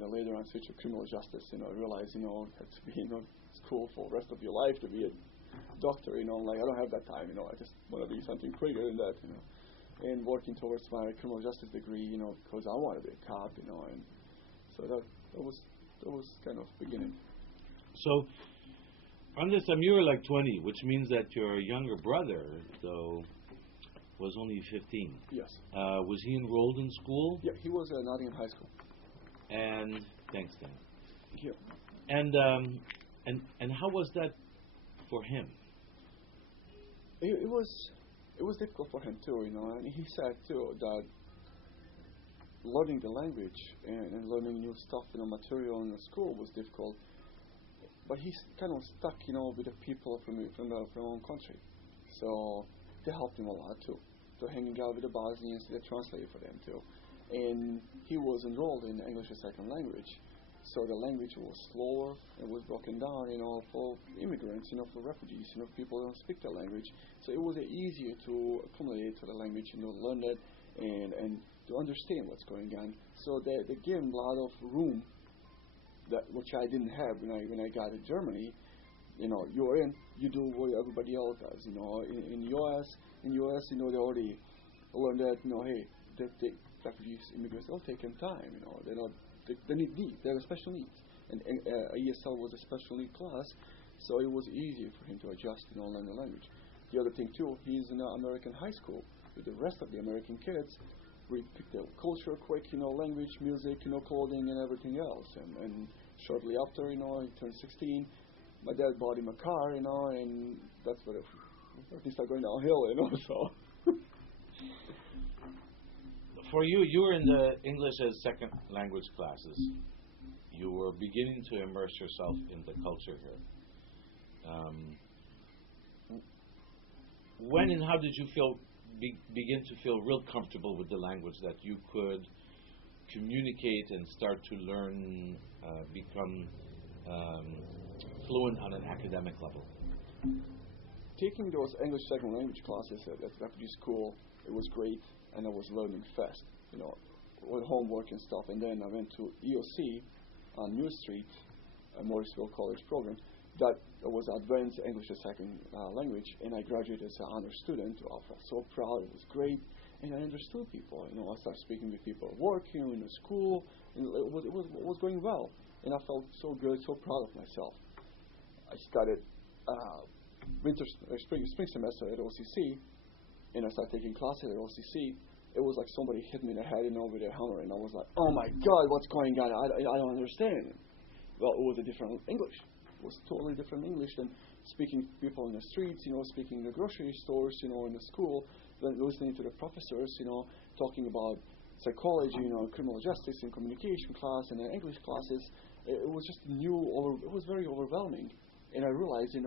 later on switch to criminal justice. I realized, had to be in school for the rest of your life to be a doctor. I don't have that time. I just want to be something quicker than that. And working towards my criminal justice degree, because I want to be a cop. And so that was kind of beginning. So, on this, you were like 20, which means that your younger brother, though, was only 15. Yes. Was he enrolled in school? Yeah, he was at Nottingham High School. And thanks, Dan. Yeah. And how was that for him? It was difficult for him too, and he said too that learning the language and learning new stuff, material in the school was difficult. But he's kind of stuck, with the people from our own country. So they helped him a lot too. So hanging out with the Bosnians, they translated for them too. And he was enrolled in English as second language. So the language was slower. It was broken down, for immigrants, for refugees, people who don't speak the language. So it was easier to acclimate to the language, learn it and to understand what's going on. So they gave him a lot of room, which I didn't have when I got to Germany. You're in, you do what everybody else does. In US, they already learned that. Hey, the refugees, immigrants, they'll take them time. They need needs. They have special needs, and ESL was a special need class, so it was easier for him to adjust, learn the language. The other thing too, he's in an American high school with the rest of the American kids. We picked the culture quick, language, music, clothing, and everything else. And shortly after, he turned 16. My dad bought him a car, and that's what everything started going downhill, so. For you were in the English as second language classes. You were beginning to immerse yourself in the culture here. When and how did you begin to feel real comfortable with the language, that you could communicate and start to learn, become fluent on an academic level? Taking those English second language classes at refugee school, it was great, and I was learning fast, with homework and stuff. And then I went to EOC on New Street, a Morrisville College program, that was advanced English as second language, and I graduated as an honor student. I felt so proud. It was great, and I understood people. I started speaking with people at work, in the school, and it was going well, and I felt so good, so proud of myself. I started spring semester at OCC, and I started taking classes at OCC. It was like somebody hit me in the head, with a hammer, and I was like, "Oh my God, what's going on? I don't understand." Well, it was a different English. It was totally different English than speaking to people in the streets, speaking in the grocery stores, in the school, then listening to the professors, talking about psychology, criminal justice and communication class and the English classes. It was just new, it was very overwhelming. And I realized, I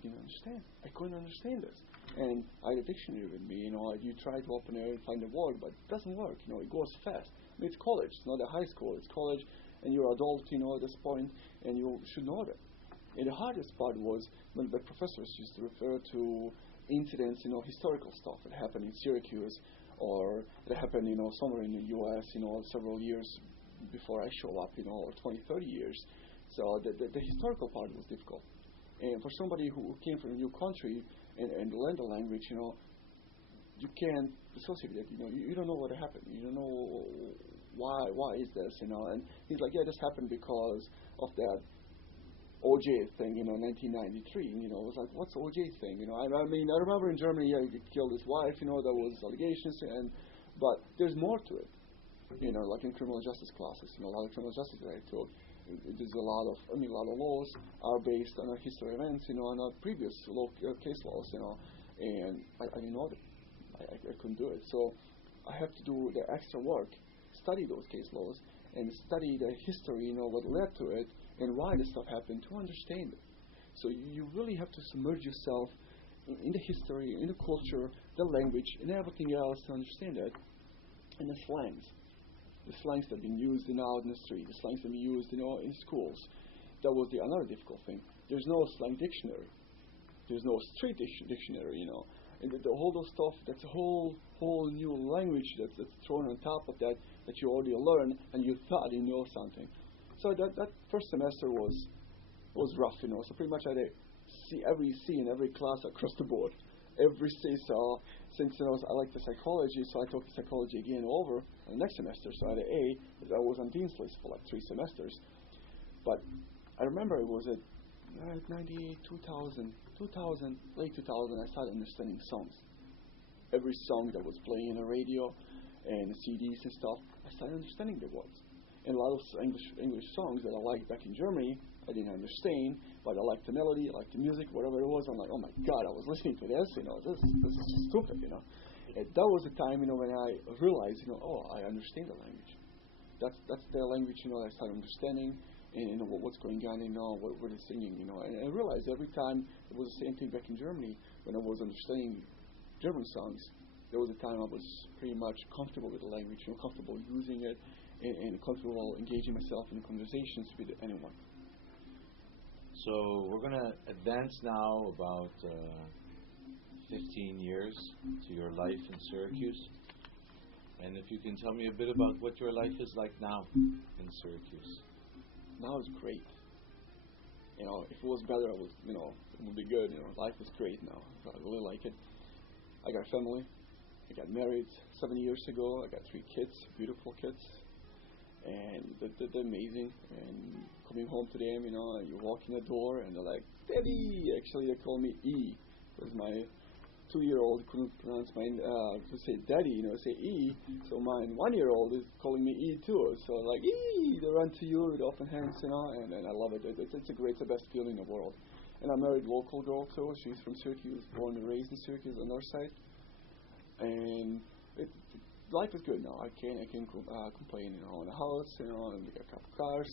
didn't understand. I couldn't understand this. And I had a dictionary with me, you try to open it and find a word, but it doesn't work, it goes fast. I mean, it's college, it's not a high school, it's college, and you're adult, at this point, and you should know that. And the hardest part was when the professors used to refer to incidents, historical stuff that happened in Syracuse, or that happened, somewhere in the U.S., several years before I show up, or 20, 30 years. So the historical part was difficult. And for somebody who came from a new country and learned the language, you can't associate it. You don't know what happened. You don't know why is this, And he's like, yeah, this happened because of that OJ thing, 1993. It was like, what's OJ thing? I remember in Germany, he killed his wife. There was allegations, but there's more to it. Like in criminal justice classes, a lot of criminal justice that I took. there's a lot of laws are based on history events, on our previous case laws, and I didn't know that. I couldn't do it. So I have to do the extra work, study those case laws, and study the history, what led to it, and why this stuff happened to understand it. So you really have to submerge yourself in the history, in the culture, the language, and everything else to understand it, and the slangs that have been used out in the street, the slangs that have been used, in schools. That was another difficult thing. There's no slang dictionary. There's no street dictionary, And the whole those stuff, that's a whole new language that's thrown on top of that you already learned, and you thought you know something. So that first semester was rough, So pretty much I had to see every C in every class across the board. Every C. So since I like the psychology, so I took psychology again over the next semester. So I had an A. I was on Dean's List for like 3 semesters. But I remember it was at 98, 2000, late 2000, I started understanding songs. Every song that was playing on the radio and the CDs and stuff, I started understanding the words. And a lot of English songs that I liked back in Germany, I didn't understand, but I liked the melody, I liked the music, whatever it was. I'm like, oh my God, I was listening to this, this is just stupid, And that was the time, when I realized, oh, I understand the language. That's the language, that I started understanding, and what's going on, what they're singing, And I realized every time it was the same thing back in Germany when I was understanding German songs. There was a time I was pretty much comfortable with the language, comfortable using it, and comfortable engaging myself in conversations with anyone. So we're going to advance now about 15 years to your life in Syracuse. And if you can tell me a bit about what your life is like now in Syracuse. Now it's great. If it was better, it would be good. Life is great now. I really like it. I got a family. I got married 7 years ago. I got 3 kids, beautiful kids. And they're amazing. And coming home to them, you walk in the door and they're like, Daddy! Actually, they call me E. Because my 2-year-old couldn't pronounce to say Daddy, say E. So my 1-year-old is calling me E too. So like, E! They run to you with open hands, and I love it. It's the best feeling in the world. And I married a local girl too. She's from Syracuse, born and raised in Syracuse on the north side. And life is good now. I can't complain. I own a house, and I got a couple cars,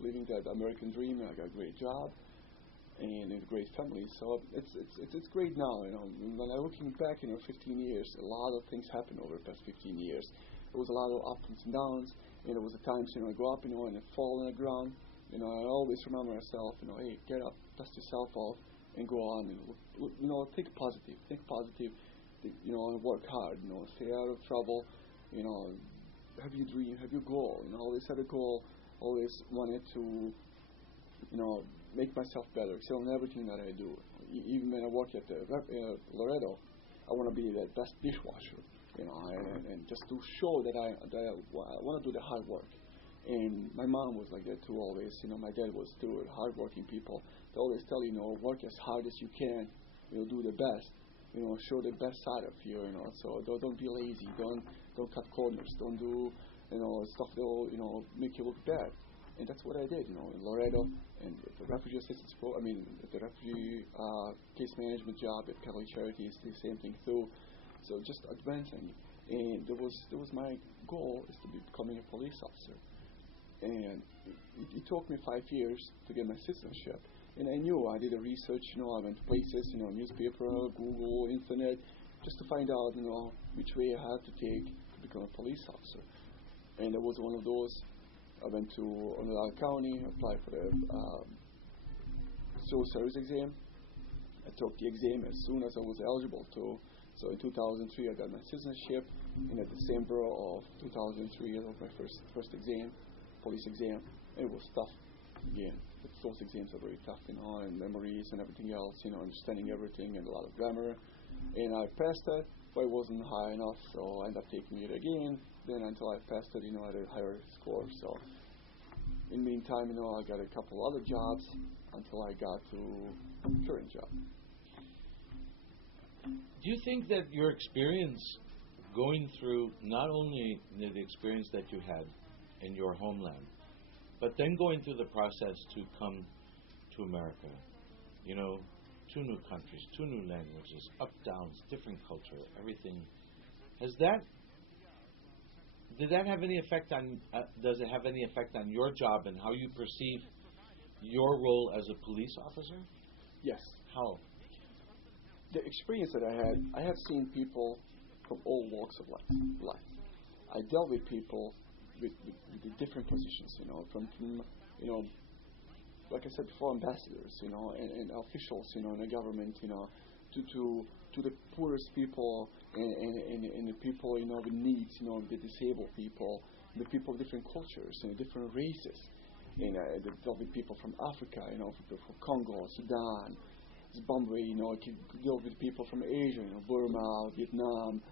living that American dream. And I got a great job and a great family. So it's great now. When I'm looking back, 15 years, a lot of things happened over the past 15 years. There was a lot of ups and downs, and there was a times I go up, and I fall on the ground. I always remember myself. Hey, get up, dust yourself off, and go on. Think positive. And work hard. Stay out of trouble. Have your dream, have your goal. Always have a goal. Always wanted to, make myself better. Excel in everything that I do. Even when I work at Loretto, I want to be the best dishwasher. And just to show that I want to do the hard work. And my mom was like that too always. My dad was too. Hardworking people. They always tell work as hard as you can. Do the best. Show the best side of you. So don't be lazy. Don't cut corners. Don't do stuff that will make you look bad. And that's what I did. In Loretto and the refugee assistance the refugee case management job at Catholic Charities, the same thing too. So just advancing. And there was my goal is to be becoming a police officer. And it took me 5 years to get my citizenship. And I knew I did a research, I went to places, newspaper, Google, internet, just to find out, which way I had to take to become a police officer. And it was one of those. I went to Onondaga County, applied for the civil service exam. I took the exam as soon as I was eligible to. So in 2003, I got my citizenship. In December of 2003, I took my first exam, police exam. And it was tough again. Those exams are very tough, and memories and everything else, understanding everything and a lot of grammar. And I passed it, but it wasn't high enough, so I ended up taking it again. Then until I passed it, I had a higher score. So in the meantime, I got a couple other jobs until I got to the current job. Do you think that your experience going through not only the experience that you had in your homeland, But then going through the process to come to America, you know, two new countries, two new languages, up, downs, different culture, everything. Has that did that have any effect on? Does it have any effect on your job and how you perceive your role as a police officer? Yes. How? The experience that I have seen people from all walks of life. I dealt with people with the different positions, from like I said before, ambassadors, and officials, in the government, to the poorest people and the people, with needs, the disabled people, the people of different cultures and different races. I dealt with people from Africa, from Congo, Sudan, Zimbabwe, I could deal with people from Asia, Burma, Vietnam,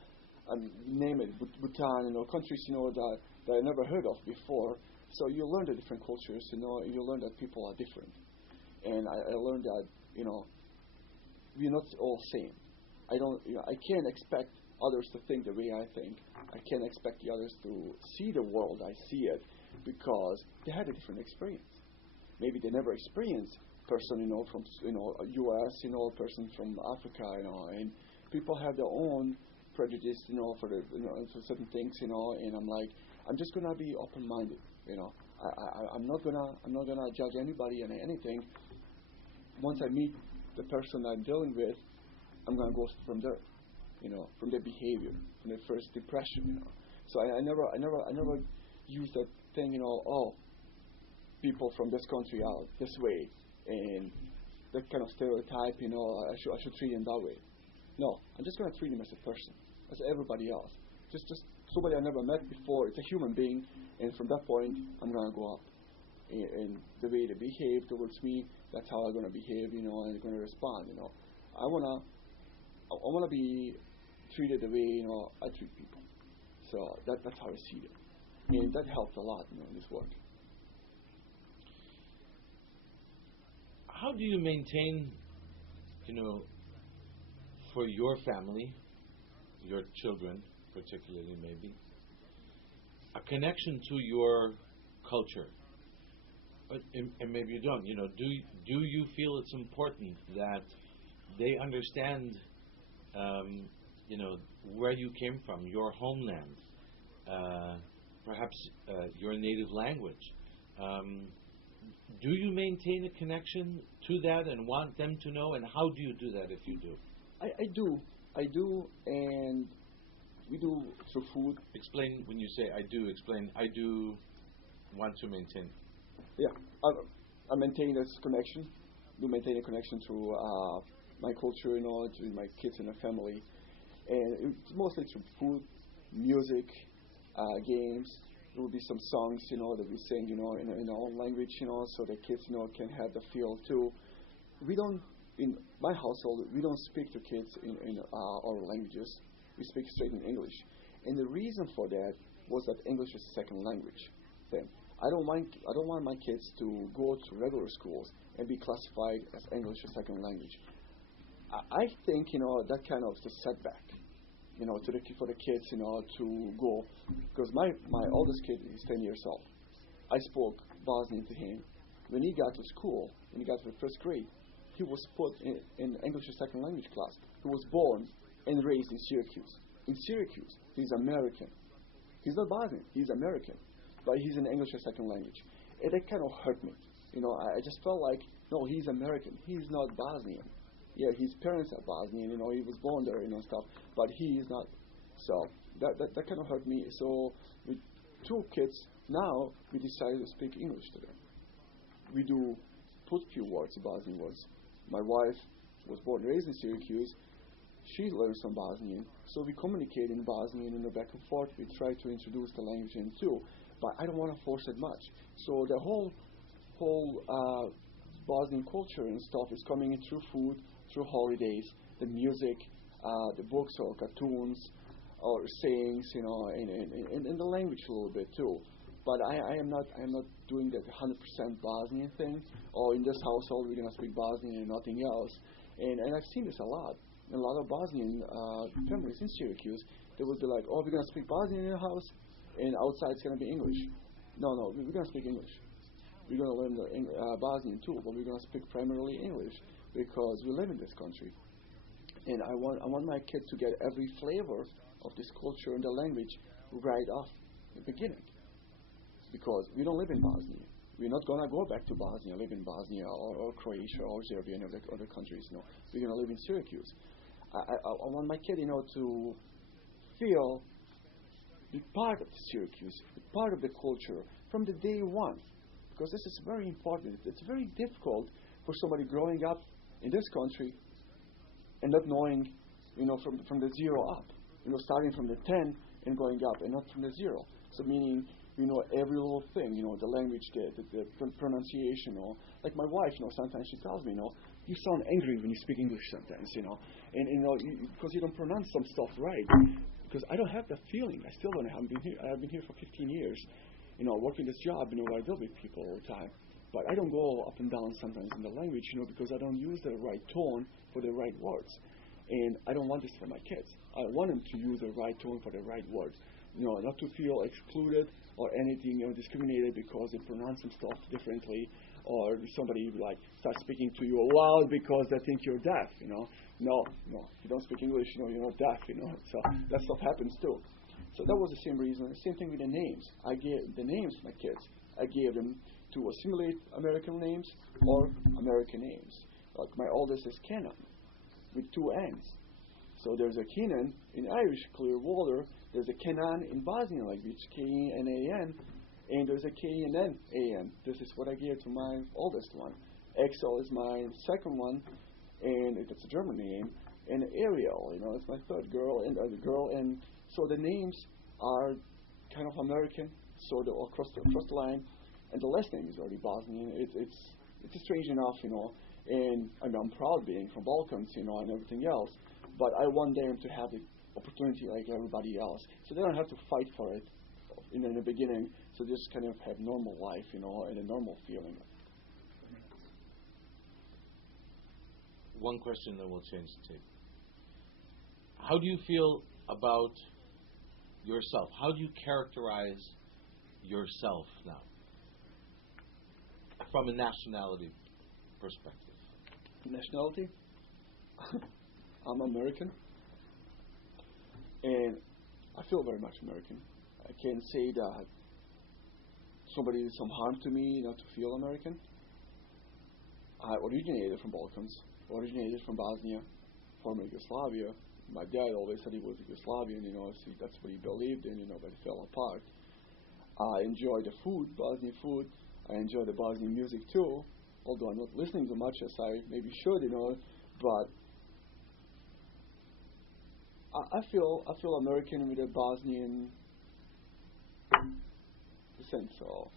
name it, Bhutan, countries, that I never heard of before. So you learn the different cultures, you learn that people are different. And I learned that, we're not all same. I can't expect others to think the way I think. I can't expect the others to see the world I see it because they had a different experience. Maybe they never experienced person, from, U.S., person from Africa, and people have their own prejudice, for the, for certain things, and I'm just gonna be open-minded, I'm not gonna judge anybody and anything. Once I meet the person I'm dealing with, I'm gonna go from there, from their behavior, from their first impression, So I never use that thing, oh, people from this country are this way, and that kind of stereotype, I should treat them that way. No, I'm just gonna treat him as a person, as everybody else. Just somebody I never met before. It's a human being, and from that point, I'm gonna go up. And the way they behave towards me, that's how I'm gonna behave, and I'm gonna respond. I wanna be treated the way I treat people. So that's how I see it, and that helps a lot, in this work. How do you maintain, for your family, your children particularly maybe, a connection to your culture? And maybe you don't. Do you feel it's important that they understand, where you came from, your homeland, perhaps your native language? Do you maintain a connection to that and want them to know? And how do you do that if you do? I do, and we do through food. Explain when you say I do. Explain I do want to maintain. Yeah, I maintain this connection. Do maintain a connection to my culture, to my kids and my family, and it's mostly through food, music, games. There will be some songs, that we sing, in our own language, so the kids, can have the feel too. We don't, in my household, we don't speak to kids in our languages. We speak straight in English, and the reason for that was that English is a second language. Then I don't want my kids to go to regular schools and be classified as English as second language. I think that kind of is a setback. For the kids, to go, because my oldest kid is 10 years old. I spoke Bosnian to him. When he got to school, when he got to the first grade, he was put in English as second language class. He was born and raised in Syracuse. In Syracuse, he's American. He's not Bosnian, he's American, but he's in English as second language. And that kind of hurt me. I just felt like, no, he's American. He's not Bosnian. Yeah, his parents are Bosnian, he was born there, stuff, but he is not. So that kind of hurt me. So with two kids now, we decided to speak English to them. We do put few words, Bosnian words. My wife was born and raised in Syracuse. She learned some Bosnian, so we communicate in Bosnian and back and forth. We try to introduce the language in too, but I don't want to force it much. So the whole Bosnian culture and stuff is coming in through food, through holidays, the music, the books or cartoons or sayings, and the language a little bit too. But I am not doing that 100% Bosnian thing. Or in this household we're gonna speak Bosnian and nothing else. And I've seen this a lot. In a lot of Bosnian families in Syracuse, they would be like, oh, we're gonna speak Bosnian in the house, and outside it's gonna be English. No, we're gonna speak English. we're going to learn the Bosnian too, but we're going to speak primarily English because we live in this country. And I want my kid to get every flavor of this culture and the language right off the beginning. Because we don't live in Bosnia. We're not going to go back to Bosnia, live in Bosnia or Croatia or Serbia and other countries. No, we're going to live in Syracuse. I want my kid, to feel be part of Syracuse, be part of the culture from the day one. Because this is very important. It's very difficult for somebody growing up in this country and not knowing, from the zero up. Starting from the 10 and going up and not from the zero. So meaning, every little thing, the language, the pronunciation, like my wife, sometimes she tells me, you sound angry when you speak English sometimes, and because you don't pronounce some stuff right. Because I don't have that feeling. I still don't have. I've been here for 15 years, working this job, where I deal with people all the time. But I don't go up and down sometimes in the language, because I don't use the right tone for the right words. And I don't want this for my kids. I want them to use the right tone for the right words. Not to feel excluded or anything, discriminated because they pronounce some stuff differently, or somebody starts speaking to you loud because they think you're deaf. No, you don't speak English, you're not deaf. So that stuff happens too. So that was the same reason. The same thing with the names. I gave the names to my kids. I gave them to assimilate American names or American names. Like my oldest is Kenan with 2 N's. So there's a Kenan in Irish, Clearwater. There's a Kenan in Bosnian language, K-E-N-A-N, and there's a K-E-N-N-A-N. This is what I gave to my oldest one. Axel is my second one, and it's a German name. And Ariel, it's my third girl, and so the names are kind of American, sort of across the line, and the last name is already Bosnian. It's strange enough, and I'm proud being from Balkans, and everything else. But I want them to have the opportunity like everybody else, so they don't have to fight for it in the beginning. So just kind of have normal life, and a normal feeling. One question, then we'll change the tape. How do you feel about yourself? How do you characterize yourself now, from a nationality perspective? Nationality? I'm American, and I feel very much American. I can't say that somebody did some harm to me not to feel American. I originated from Balkans, originated from Bosnia, former Yugoslavia. My dad always said he was Yugoslavian, see, that's what he believed in, but it fell apart. I enjoy the food, Bosnian food. I enjoy the Bosnian music too, although I'm not listening as much as I maybe should, but I feel American with a Bosnian descent. So